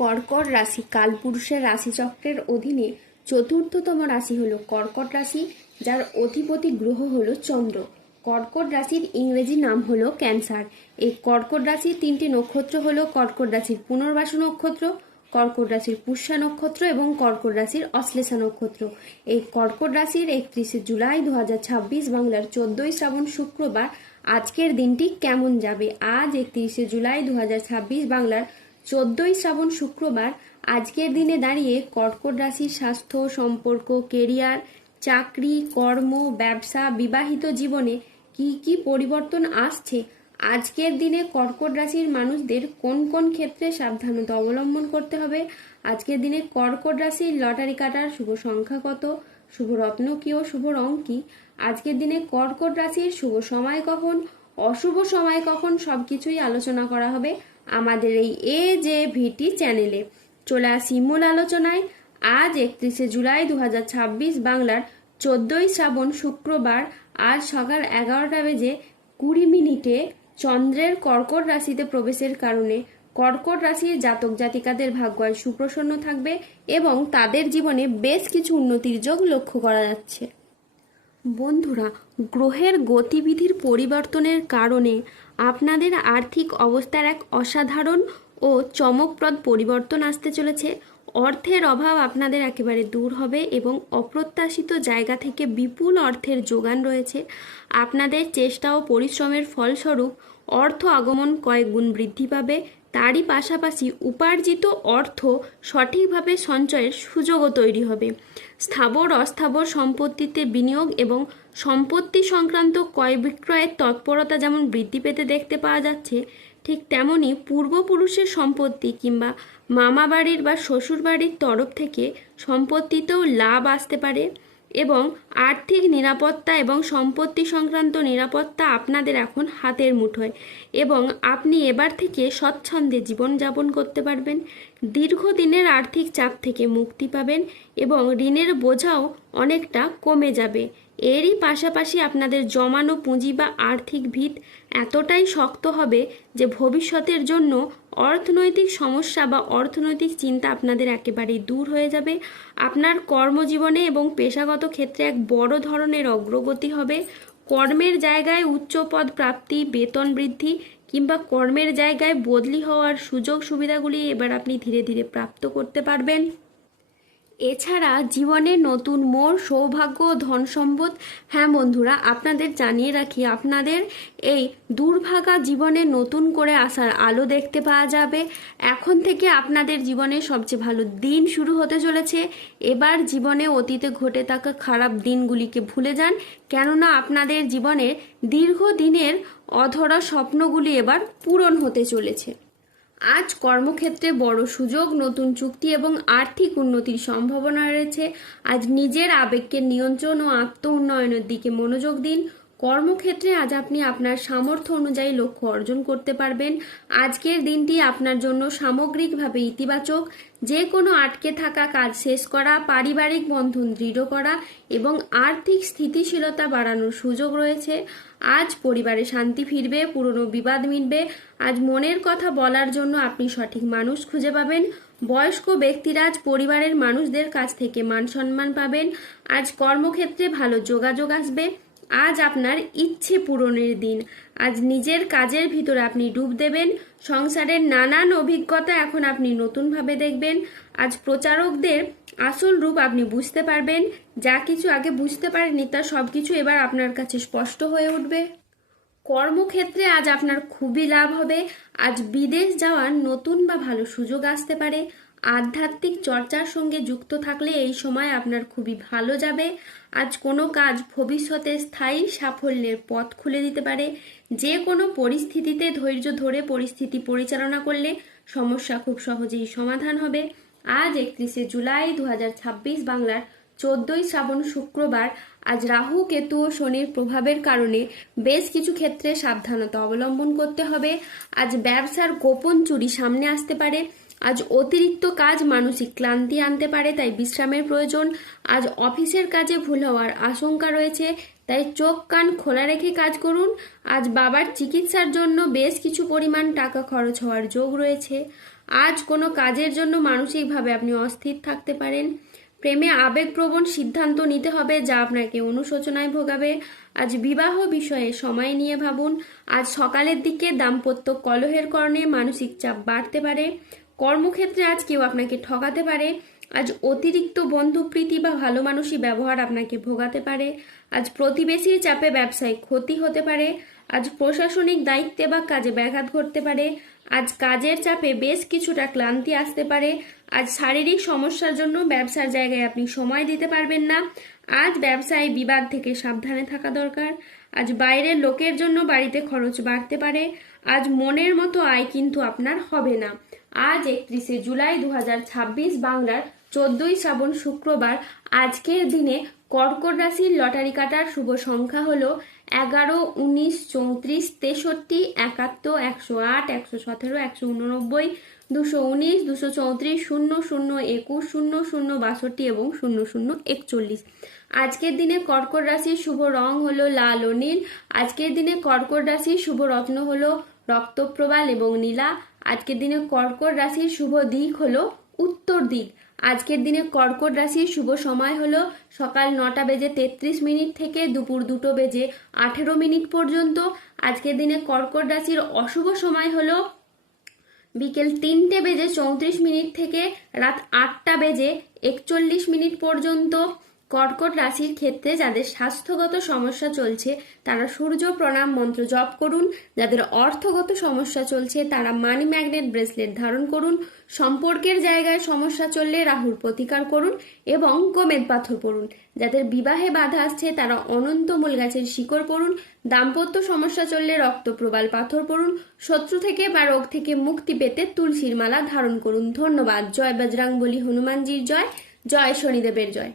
কর্কট রাশি কালপুরুষের রাশিচক্রের অধীনে চতুর্থতম রাশি হলো কর্কট রাশি, যার অধিপতি গ্রহ হলো চন্দ্র। কর্কট রাশির ইংরেজি নাম হলো ক্যান্সার। এই কর্কট রাশির তিনটি নক্ষত্র হলো কর্কট রাশির পুনর্বাসু নক্ষত্র, কর্কট রাশির পুষ্যা নক্ষত্র এবং কর্কট রাশির অশ্লেষা নক্ষত্র। এই কর্কট রাশির 31শে জুলাই 2026 বাংলার 14ই শ্রাবণ শুক্রবার আজকের দিনটি কেমন যাবে। আজ 31শে জুলাই 2026 বাংলার 14ই শ্রাবণ শুক্রবার আজকের দিনে দাঁড়িয়ে কর্কট রাশির স্বাস্থ্য, সম্পর্ক, কেরিয়ার, চাকরি, কর্ম, ব্যবসা, বিবাহিত জীবনে কি কি পরিবর্তন আসছে, আজকের দিনে কর্কট রাশির মানুষদের কোন কোন ক্ষেত্রে সাবধানতা অবলম্বন করতে হবে, আজকের দিনে কর্কট রাশির লটারি কাটার শুভ সংখ্যা কত, শুভ রত্ন কি ও শুভ রং কি, আজকের দিনে কর্কট রাশির শুভ সময় কখন, অশুভ সময় কখন, সবকিছুই আলোচনা করা হবে আমাদের এই AJVT চ্যানেলে। চলে আসি মূল আলোচনায়। আজ 31শে জুলাই 2026 বাংলার 14ই শ্রাবণ শুক্রবার আজ সকাল 11টা বেজে 20 মিনিটে চন্দ্রের কর্কট রাশিতে প্রবেশের কারণে কর্কট রাশির জাতক জাতিকাদের ভাগ্য আজ সুপ্রসন্ন থাকবে এবং তাদের জীবনে বেশ কিছু উন্নতির যোগ লক্ষ্য করা যাচ্ছে। বন্ধুরা, গ্রহের গতিবিধির পরিবর্তনের কারণে আপনাদের আর্থিক অবস্থার এক অসাধারণ ও চমকপ্রদ পরিবর্তন আসতে চলেছে। অর্থের অভাব আপনাদের একেবারে দূর হবে এবং অপ্রত্যাশিত জায়গা থেকে বিপুল অর্থের যোগান রয়েছে। আপনাদের চেষ্টা ও পরিশ্রমের ফলস্বরূপ অর্থ আগমন কয়েক গুণ বৃদ্ধি পাবে। তারই পাশাপাশি উপার্জিত অর্থ সঠিকভাবে সঞ্চয়ের সুযোগও তৈরি হবে। স্থাবর অস্থাবর সম্পত্তিতে বিনিয়োগ এবং সম্পত্তি সংক্রান্ত ক্রয় বিক্রয়ের তৎপরতা যেমন বৃদ্ধি পেতে দেখতে পাওয়া যাচ্ছে, ঠিক তেমনি পূর্বপুরুষের সম্পত্তি কিংবা মামা বাড়ির বা শ্বশুর বাড়ির তরফ থেকে সম্পত্তিতেও লাভ আসতে পারে এবং আর্থিক নিরাপত্তা এবং সম্পত্তি সংক্রান্ত নিরাপত্তা আপনাদের এখন হাতের মুঠোয় এবং আপনি এবার থেকে স্বচ্ছন্দে জীবনযাপন করতে পারবেন। দীর্ঘদিনের আর্থিক চাপ থেকে মুক্তি পাবেন এবং ঋণের বোঝাও অনেকটা কমে যাবে। এরই পাশাপাশি আপনাদের জমানো পুঁজি বা আর্থিক ভিত এতটাই শক্ত হবে যে ভবিষ্যতের জন্য অর্থনৈতিক সমস্যা বা অর্থনৈতিক চিন্তা আপনাদের একেবারেই দূর হয়ে যাবে। আপনার কর্মজীবনে এবং পেশাগত ক্ষেত্রে এক বড় ধরনের অগ্রগতি হবে। কর্মের জায়গায় উচ্চ পদ প্রাপ্তি, বেতন বৃদ্ধি কিংবা কর্মের জায়গায় বদলি হওয়ার সুযোগ সুবিধাগুলি এবার আপনি ধীরে ধীরে প্রাপ্ত করতে পারবেন। এছাড়া জীবনে নতুন মোড়, সৌভাগ্য ও ধন সম্পদ। হ্যাঁ বন্ধুরা, আপনাদের জানিয়ে রাখি, আপনাদের এই দুর্ভাগা জীবনে নতুন করে আসার আলো দেখতে পাওয়া যাবে। এখন থেকে আপনাদের জীবনে সবচেয়ে ভালো দিন শুরু হতে চলেছে। এবার জীবনে অতীতে ঘটে থাকা খারাপ দিনগুলিকে ভুলে যান, কেননা আপনাদের জীবনের দীর্ঘদিনের অধরা স্বপ্নগুলি এবার পূরণ হতে চলেছে। আজ কর্মক্ষেত্রে বড় সুযোগ, নতুন চুক্তি এবং আর্থিক উন্নতির সম্ভাবনা রয়েছে। আজ নিজের আবেগকে নিয়ন্ত্রণ ও আত্ম উন্নয়নের দিকে মনোযোগ দিন। কর্মক্ষেত্রে আজ আপনি আপনার সামর্থ্য অনুযায়ী লক্ষ্য অর্জন করতে পারবেন। আজকের দিনটি আপনার জন্য সামগ্রিকভাবে ইতিবাচক। যে কোনো আটকে থাকা কাজ শেষ করা, পারিবারিক বন্ধন দৃঢ় করা এবং আর্থিক স্থিতিশীলতা বাড়ানোর সুযোগ রয়েছে। আজ পরিবারে শান্তি ফিরবে, পুরনো বিবাদ মিটবে। আজ মনের কথা বলার জন্য আপনি সঠিক মানুষ খুঁজে পাবেন। বয়স্ক ব্যক্তিরা আজ পরিবারের মানুষদের কাছ থেকে মান সম্মান পাবেন। আজ কর্মক্ষেত্রে ভালো যোগাযোগ আসবে। আজ আপনার ইচ্ছে পূরণের দিন। আজ নিজের কাজের ভিতরে আপনি ডুব দেবেন। সংসারের নানান অভিজ্ঞতা এখন আপনি নতুনভাবে দেখবেন। আজ প্রচারকদের আসল রূপ আপনি বুঝতে পারবেন। যা কিছু আগে বুঝতে পারেননি তা সব কিছু এবার আপনার কাছে স্পষ্ট হয়ে উঠবে। কর্মক্ষেত্রে আজ আপনার খুবই লাভ হবে। আজ বিদেশ যাওয়ার নতুন বা ভালো সুযোগ আসতে পারে। আধ্যাত্মিক চর্চার সঙ্গে যুক্ত থাকলে এই সময় আপনার খুবই ভালো যাবে। আজ কোনো কাজ ভবিষ্যতে স্থায়ী সাফল্যের পথ খুলে দিতে পারে। যে কোনো পরিস্থিতিতে ধৈর্য ধরে পরিস্থিতি পরিচালনা করলে সমস্যা খুব সহজেই সমাধান হবে। আজ 31শে জুলাই 2026 বাংলার 14ই শ্রাবণ শুক্রবার আজ রাহু, কেতু ও শনির প্রভাবের কারণে বেশ কিছু ক্ষেত্রে সাবধানতা অবলম্বন করতে হবে। আজ ব্যবসার গোপন চুরি সামনে আসতে পারে। আজ অতিরিক্ত কাজ মানসিক ক্লান্তি আনতে পারে, তাই বিশ্রামের প্রয়োজন। আজ অফিসের কাজে ভুল হওয়ার আশঙ্কা রয়েছে, তাই চোখ কান খোলা রেখে কাজ করুন। আজ বাবার চিকিৎসার জন্য বেশ কিছু পরিমাণ টাকা খরচ হওয়ার যোগ রয়েছে। আজ কোনো কাজের জন্য মানসিকভাবে আপনি অস্থির থাকতে পারেন। প্রেমে আবেগপ্রবণ সিদ্ধান্ত নিতে হবে যা আপনাকে অনুশোচনায় ভোগাবে। আজ বিবাহ বিষয়ে সময় নিয়ে ভাবুন। আজ সকালের দিকে দাম্পত্য কলহের কারণে মানসিক চাপ বাড়তে পারে। কর্মক্ষেত্রে আজ কেউ আপনাকে ঠকাতে পারে। আজ অতিরিক্ত বন্ধুপ্রীতি বা ভালো মানুষই ব্যবহার আপনাকে ভোগাতে পারে। আজ প্রতিবেশীর চাপে ব্যবসায় ক্ষতি হতে পারে। আজ প্রশাসনিক দায়িত্বে বা কাজে ব্যাঘাত ঘটতে পারে। আজ কাজের চাপে বেশ কিছুটা ক্লান্তি আসতে পারে। আজ শারীরিক সমস্যার জন্য ব্যবসার জায়গায় আপনি সময় দিতে পারবেন না। আজ ব্যবসায় বিবাদ থেকে সাবধানে থাকা দরকার। আজ বাইরের লোকের জন্য বাড়িতে খরচ বাড়তে পারে। আজ মনের মতো আয় কিন্তু আপনার হবে না। আজ 31শে জুলাই 2026 বাংলার 14ই শ্রাবণ শুক্রবার। আজকের দিনে কর্কট রাশির লটারি কাটার শুভ সংখ্যা হলো 11, 19, 34, 63, 71, 108, 117, 189, 219, 234, 00, 21, 00, 62 এবং 00, 41। আজকের দিনে কর্কট রাশির শুভ রং হলো লাল ও নীল। আজকের দিনে কর্কট রাশির শুভ রত্ন হলো রক্তপ্রবাল এবং নীলা। আজকের দিনে কর্কট রাশির শুভ দিক হলো উত্তর দিক। আজকের দিনে কর্কট রাশির শুভ সময় হলো সকাল 9:33 থেকে দুপুর 2:18 পর্যন্ত। আজকের দিনে কর্কট রাশির অশুভ সময় হলো বিকেল 3:34 থেকে রাত 8:41 পর্যন্ত। কর্কট রাশির ক্ষেত্রে যাদের স্বাস্থ্যগত সমস্যা চলছে তারা সূর্য প্রণাম মন্ত্র জপ করুন। যাদের অর্থগত সমস্যা চলছে তারা মানি ম্যাগনেট ব্রেসলেট ধারণ করুন। সম্পর্কের জায়গায় সমস্যা চললে রাহুর প্রতিকার করুন এবং গোমেদ পাথর পড়ুন। যাদের বিবাহে বাধা আসছে তারা অনন্ত মূল গাছের শিকড় পড়ুন। দাম্পত্য সমস্যা চললে রক্তপ্রবাল পাথর পড়ুন। শত্রু থেকে বা রোগ থেকে মুক্তি পেতে তুলসীর মালা ধারণ করুন। ধন্যবাদ। জয় বজরংবলী, হনুমানজির জয়, জয় শনিদেবের জয়।